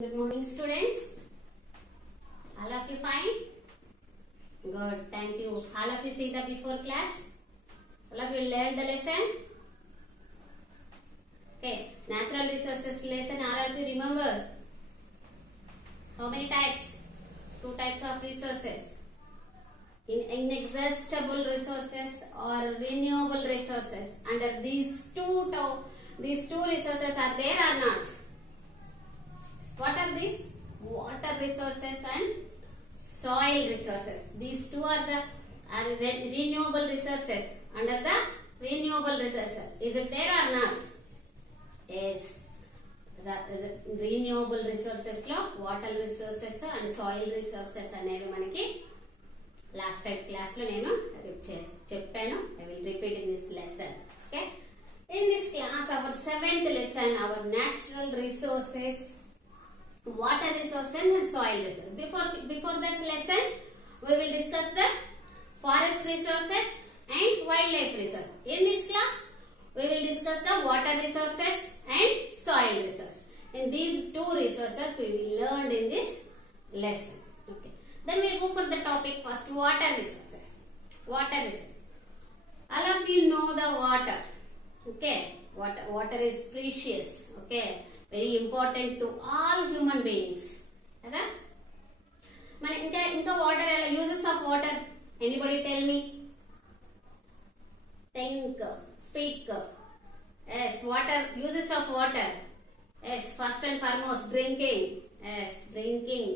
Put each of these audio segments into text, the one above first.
Good morning, students. All of you fine? Good, thank you. All of you see the before class? All of you learned the lesson? Okay, natural resources lesson. All of you remember? How many types? Two types of resources. Inexhaustible resources or renewable resources. Under these two resources are there or not? What are these? Water resources and soil resources. These two are the renewable resources. Under the renewable resources. Is it there or not? Yes. Renewable resources lo water resources and soil resources అనేవి మనకి last time class lo నేను చెప్పాను. I will repeat in this lesson. Okay. In this class, our 7th lesson, our natural resources, water resources and soil resources. Before that lesson, we will discuss the forest resources and wildlife resources. In this class, we will discuss the water resources and soil resources. And these two resources we will learn in this lesson. Okay. Then we go for the topic first, water resources. Water resources. All of you know the water. Okay. Water is precious. Okay. Very important to all human beings. Right? Man, inka water, uses of water. Anybody tell me? Think, speak. Yes, water, uses of water. Yes, first and foremost, drinking. Yes, drinking,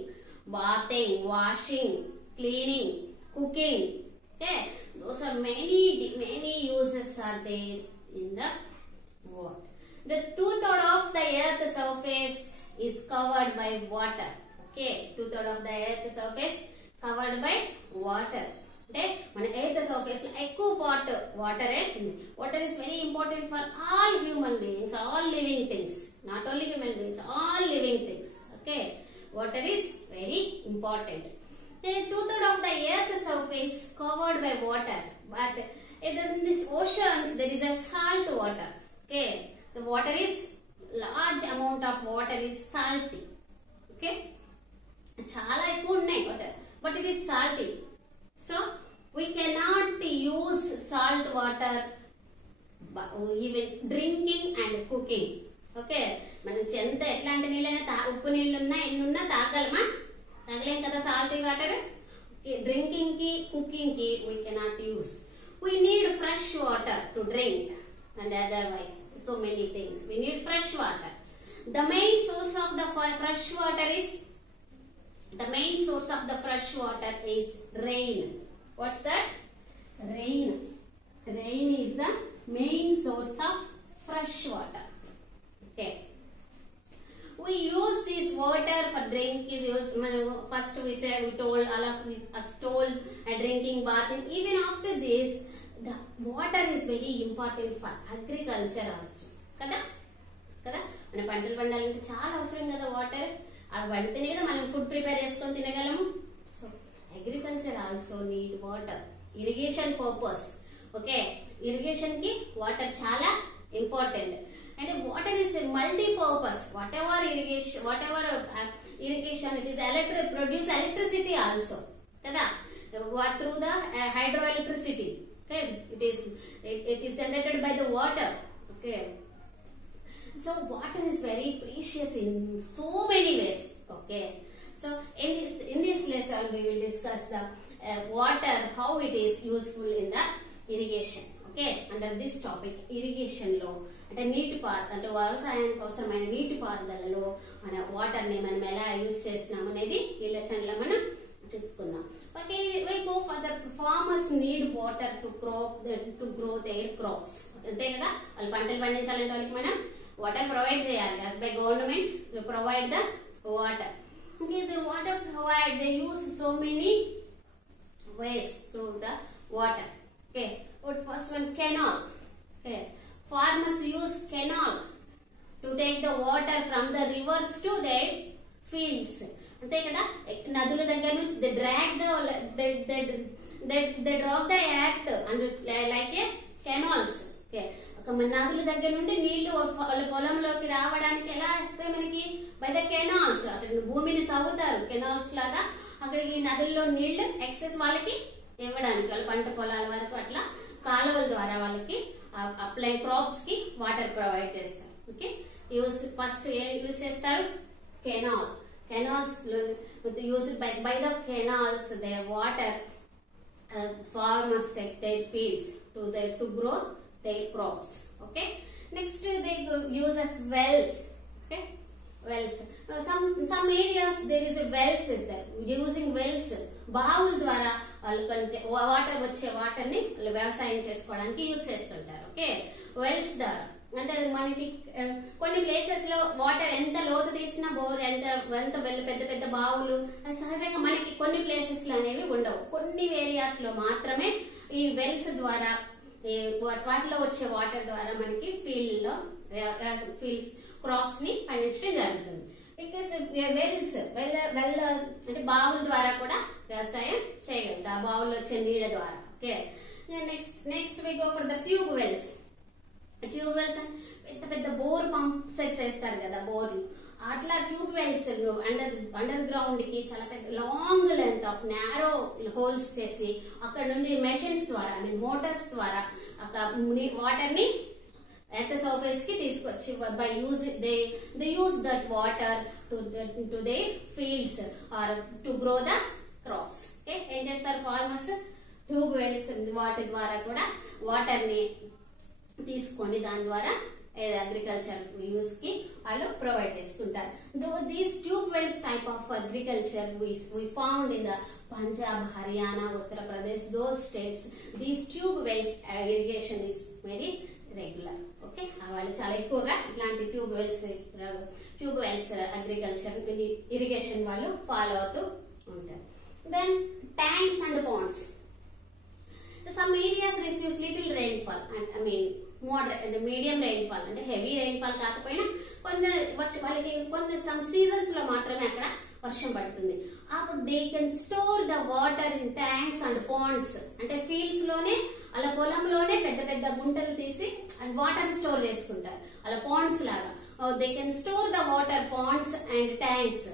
bathing, washing, cleaning, cooking. Okay, those are many uses are there in the water. The 2/3 of the earth's surface is covered by water. Okay, 2/3 of the earth's surface covered by water. Okay, మన earth surface లో ఎక్కువ part water ఉంది. Water is very important for all human beings, all living things. Not only human beings, all living things. Okay, water is very important. 2/3 of the earth's surface covered by water, but in these oceans there is a salt water. Okay. The water is, large amount of water is salty. Okay. Chala ekku unnai water, but it is salty. So we cannot use salt water even drinking and cooking. Okay. మనం ఎంత ఎట్లాంటి నీళ్ళైనా ఉప్పు నీళ్ళున్నా ఎన్నున్నా తాగలమా? తాగలేం కదా salty water. Drinking ki, cooking ki we cannot use. We need fresh water to drink and otherwise so many things. We need fresh water. The main source of the fresh water is rain. What's that? Rain. Rain is the main source of fresh water. Okay. We use this water for drinking. First we told all of us drinking, bathing. Even after this, the water is very important for agriculture also. Kada మన పంటలు పండాలంటే చాలా అవసరం కదా water. అవి పండితేనే కదా మనం food prepare చేసుకొని తినగలము. So agriculture also need water, irrigation purpose. Okay, irrigation కి వాటర్ చాలా important. And water is multi purpose. Whatever irrigation it is produce electricity also కదా, through the hydroelectricity. Okay, it is generated by the water. Okay, so water is very precious in so many ways. Okay, so in this lesson we will discuss the water, how it is useful in the irrigation. Okay, under this topic irrigation lo అంటే నీటి అంటే వ్యవసాయానికి అవసరమైన నీటి పారుదలలో మన water ని మనం ఎలా యూజ్ చేస్తున్నాం అనేది ఈ లెసన్ లో మనం చూసుకుందాం. Okay, we go for the farmers need water to grow their crops. అంతే కదా, వాళ్ళు పంటలు పండించాలంటే వాళ్ళకి మనం వాటర్ ప్రొవైడ్ చేయాలి. as by government we provide the water. Okay, the water provide, they use so many ways through the water. Okay, what first one, canal. Okay, farmers use canal to take the water from the rivers to their fields. అంతే కదా, నదుల దగ్గర నుంచి they drag the earth and like a canals. Okay, నదుల దగ్గర నుండి నీళ్లు వాళ్ళ పొలంలోకి రావడానికి ఎలా వస్తాయి మనకి? By the canals. అక్కడ భూమిని తవ్వుతారు కెనాల్స్ లాగా, అక్కడికి నదుల్లో నీళ్లు ఎక్సెస్ వాళ్ళకి ఇవ్వడానికి, వాళ్ళ పంట పొలాల వరకు అట్లా కాలువల ద్వారా వాళ్ళకి అప్లై క్రాప్స్ కి వాటర్ ప్రొవైడ్ చేస్తారు. ఓకే, ఫస్ట్ ఏం యూజ్ చేస్తారు? Canal. Canals used by the canals they water farmers take their fields to grow their crops. Okay, next they use as wells. Okay, wells. Some areas there is a wells is there. Using wells, బావుల ద్వారా వాళ్ళు water వచ్చే water ని వ్యవసాయం చేసుకోవడానికి use చేస్తుంటారు. Okay, wells ద్వారా అంటే మనకి కొన్ని ప్లేసెస్ లో వాటర్ ఎంత లోతు తీసినా బోర్ ఎంత పెద్ద పెద్ద బావులు సహజంగా మనకి కొన్ని ప్లేసెస్ లో అనేవి ఉండవు. కొన్ని ఏరియాస్ లో మాత్రమే ఈ వెల్స్ ద్వారా వాటిలో వచ్చే వాటర్ ద్వారా మనకి ఫీల్డ్స్ క్రాప్స్ ని పండించడం జరుగుతుంది. బికాస్ వెల్ అంటే బావుల ద్వారా కూడా వ్యవసాయం చేయగలరు, ఆ బావుల్లో వచ్చే నీళ్ళ ద్వారా. Okay, next we go for the tube wells. Tube wells పెద్ద పెద్ద బోర్ పంప్ సెట్స్ వేస్తారు కదా, బోర్లు, అట్లా ట్యూబ్ వెల్స్ అండర్ గ్రౌండ్ కి చాలా పెద్ద long length of narrow holes చేసి అక్కడ నుండి మెషిన్స్ ద్వారా మోటార్స్ ద్వారా వాటర్ ని at the surface ki తీసుకొచ్చి by using they use that water to their fields or to grow the crops. Okay, ఏం చేస్తారు farmers? ట్యూబ్ వెల్స్ వాటి ద్వారా కూడా వాటర్ ని తీసుకొని దాని ద్వారా అగ్రికల్చర్ యూజ్ కి వాళ్ళు ప్రొవైడ్ చేస్తుంటారు. These tube wells type of agriculture we found in the Punjab, Haryana, Uttar Pradesh, those states. These tube wells irrigation is very regular. Okay, వాళ్ళు చాలా ఎక్కువగా ఇట్లాంటి ట్యూబ్ వెల్స్ అగ్రికల్చర్ ఇరిగేషన్ వాళ్ళు follow అవుతూ ఉంటారు. Then tanks and ponds. Some areas receives little rainfall and moderate medium rainfall, అంటే heavy rainfall కాకపోయినా వాళ్ళకి కొన్ని సమ్ సీజన్స్ లో మాత్రమే అక్కడ వర్షం పడుతుంది. అప్పుడు they can store the water in tanks and ponds. అంటే ఫీల్డ్స్ లోనే అలా పొలంలోనే పెద్ద పెద్ద గుంటలు తీసి అండ్ వాటర్ స్టోర్ చేసుకుంటారు, అలా పాండ్స్ లాగా. They can store the water ponds and tanks.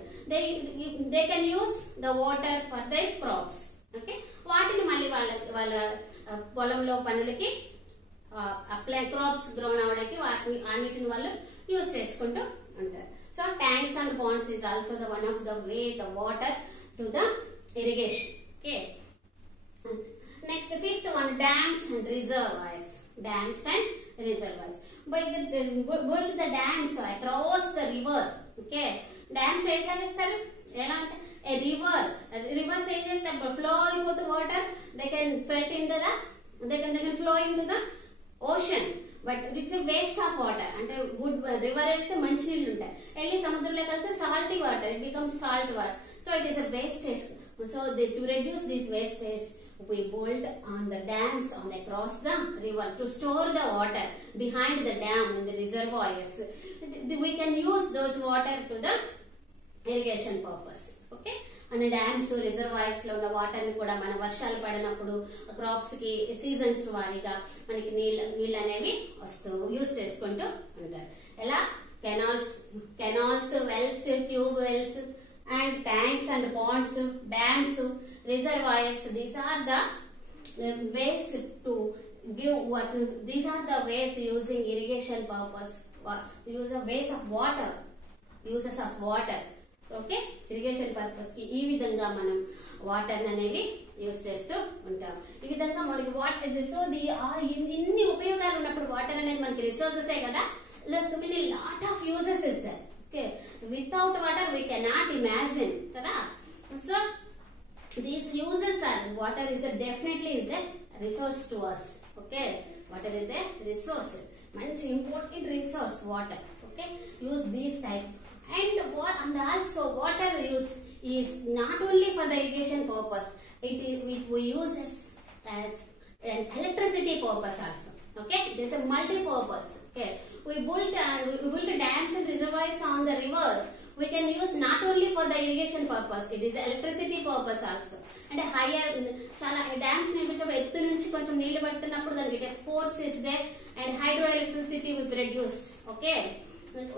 They can use the water for the crops. Okay, వాటిని మళ్ళీ వాళ్ళ పొలంలో పనులకి అప్లై క్రాప్స్ గ్రోన్ అవడానికి అన్నిటిని వాళ్ళు యూజ్ చేసుకుంటూ ఉంటారు. So tanks and ponds is also the one of the way the water to the irrigation. Okay. Next, fifth one, dams and reservoirs. Dams and reservoirs. By build the dams across the river. Okay. Dams ఎట్లా చేస్తారు? ఎలా అంటే a river. Rivers ఏం చేస్తారు? Flow into the water. They can flow into the ocean. But it's waste of water. అంటే good river వెళ్తే మంచి నీళ్ళు ఉంటాయి, వెళ్ళి సముద్రంలో కలిస్తే salty water, it becomes salt water. So it is a wastage. So to reduce this wastage we build on the dams on across the river to store the water behind the dam in the reservoirs. We can use those water to the irrigation purpose. Okay, and dams reservoirs లో ఉన్న water ని కూడా మన వర్షాలు పడినప్పుడు crops కి seasons వారీగా మనకి నీళ్ళు అనేవి వస్తూ యూజ్ చేసుకుంటూ ఉంటారు. ఎలా? Canals, wells, tube wells and tanks and ponds, dams, reservoirs. These are the ways to give what. These are the ways using irrigation purpose. Use of ways of water. Uses of water. Okay, irrigation purpose కి ఈ విధంగా మనం water అనేవి use చేస్తూ ఉంటాం. ఈ విధంగా మనకి వాటర్ ఇన్ని ఉపయోగాలు ఉన్నప్పుడు వాటర్ అనేది మనకి రిసోర్సెస్ కదా. So many lot of uses is that. Okay, without water we cannot imagine కదా. So these uses are water is definitely is a resource to us. Okay, water is a resource, manchi important resource water. Okay, use these type and also water use is not only for the irrigation purpose, we use as an electricity purpose also. Okay, it is a multi purpose. Okay, we build dams and reservoirs on the river. we can use not only for the irrigation purpose, it is electricity purpose also. And higher chala dams నిర్మించినప్పుడు ఎత్తు నుంచి కొంచెం నీళ్లు పడుతున్నప్పుడు దానికి force is there and hydroelectricity will be reduced. Okay,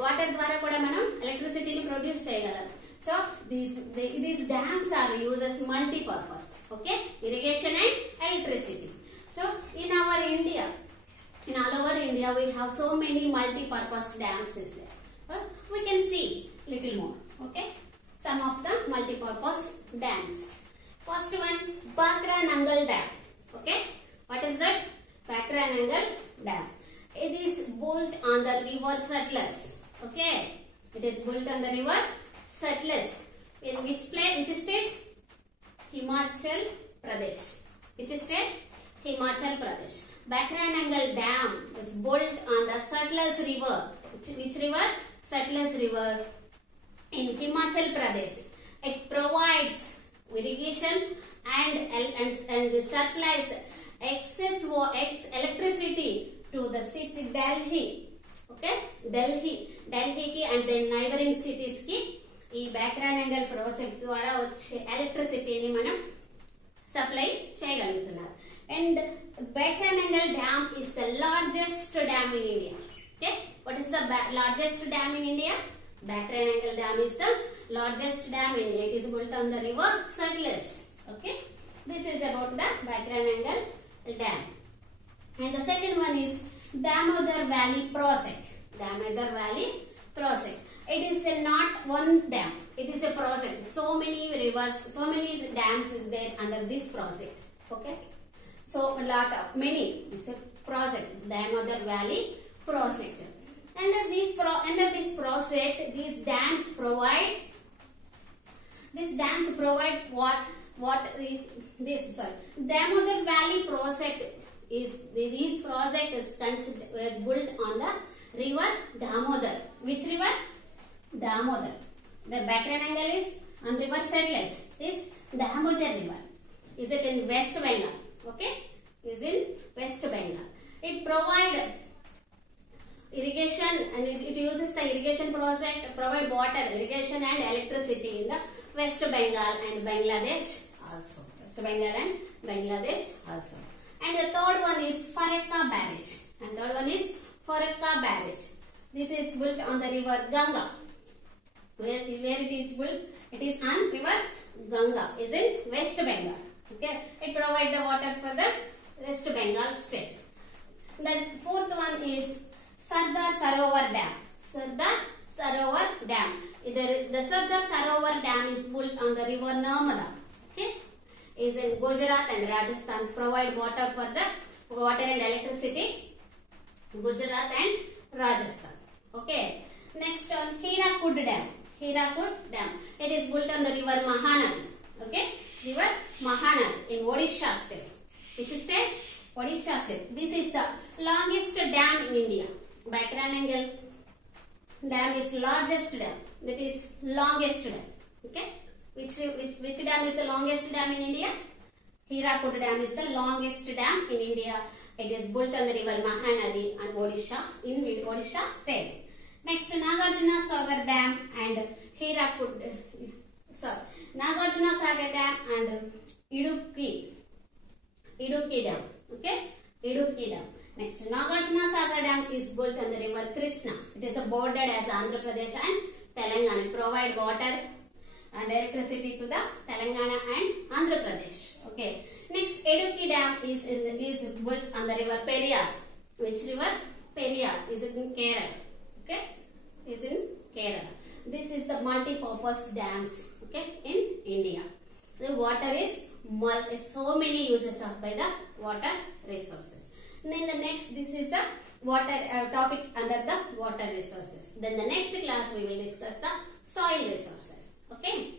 water ద్వారా కూడా మనం electricity ని produce చేయగలం. So these dams are used as multi-purpose. Okay, irrigation and electricity. So in our India, in all over India, we have so many multi-purpose dams is there. We can see little more. Okay, some of the multi-purpose dams. First one, Bhakra Nangal Dam. Okay, what is that? Bhakra Nangal Dam. It is built on the river Satluj. Okay, it is built on the river Satluj. In which state? Himachal Pradesh. Which state? Himachal Pradesh. Bhakra Nangal Dam is built on the Satluj River. Which river? Satluj River in Himachal Pradesh. It provides irrigation and supplies excess electricity to the city Delhi. Okay, Delhi ki and then neighboring cities ki ee Bhakra Nangal project ద్వారా వచ్చే electricity ని మనం supply చేయగలుగుతున్నారు. And Bhakra Nangal Dam is the largest dam in India. Okay, what is the largest dam in India? Bhakra Nangal Dam is the largest dam in India. It is built on the river Satluj. Okay, this is about the Bhakra Nangal Dam. And the second one is Damodar Valley Project. Damodar Valley Project. It is not one dam. It is a project. So many rivers, so many dams is there under this project. Okay, so a lot of many. It's a project. Damodar Valley Project. Under this project, these dams provide Damodar Valley project is built on the river Damodar. Which river? Damodar. The Bhakra Nangal is on river Satluj. This Damodar river. Is it in West Bengal? Okay, is in West Bengal. It provides irrigation and it uses the irrigation project to provide water, irrigation and electricity in the West Bengal and Bangladesh also. West Bengal and Bangladesh also. And the third one is Farakka Barrage. This is built on the river Ganga. Where it is built? It is on river Ganga. Is in West Bengal. Okay, it provides the water for the West Bengal state. The fourth one is Sardar Sarovar Dam. The Sardar Sarovar Dam is built on the river Narmada. Okay, is in Gujarat and Rajasthan. Provide water for the water and electricity. Gujarat and Rajasthan. Okay. Next on Hirakud Dam. It is built on the river Mahanadi. Okay, river Mahanadi in Odisha state. Which state? Odisha state. This is the longest dam in India. Bhakra Nangal Dam is largest dam. That is longest dam. Okay, which dam is the longest dam in India? Hirakud Dam is the longest dam in India. It is built on the river Mahanadi and Odisha in Odisha state. Next, Nagarjuna Sagar Dam and Nagarjuna Sagar Dam and Idukki Dam. Okay, Idukki Dam. Next, Nagarjuna Sagar Dam is built on the river Krishna. It is bordered as Andhra Pradesh and Telangana. It provides water and electricity to the Telangana and Andhra Pradesh. Okay. Next, Idukki Dam is built on the river Periyar. Which river? Periyar is in Kerala. Okay, is in Kerala. This is the multi-purpose dams. Okay, in India. The water is so many uses of by the water resources. Then the next, this is the water topic under the water resources. Then the next class we will discuss the soil resources. Okay.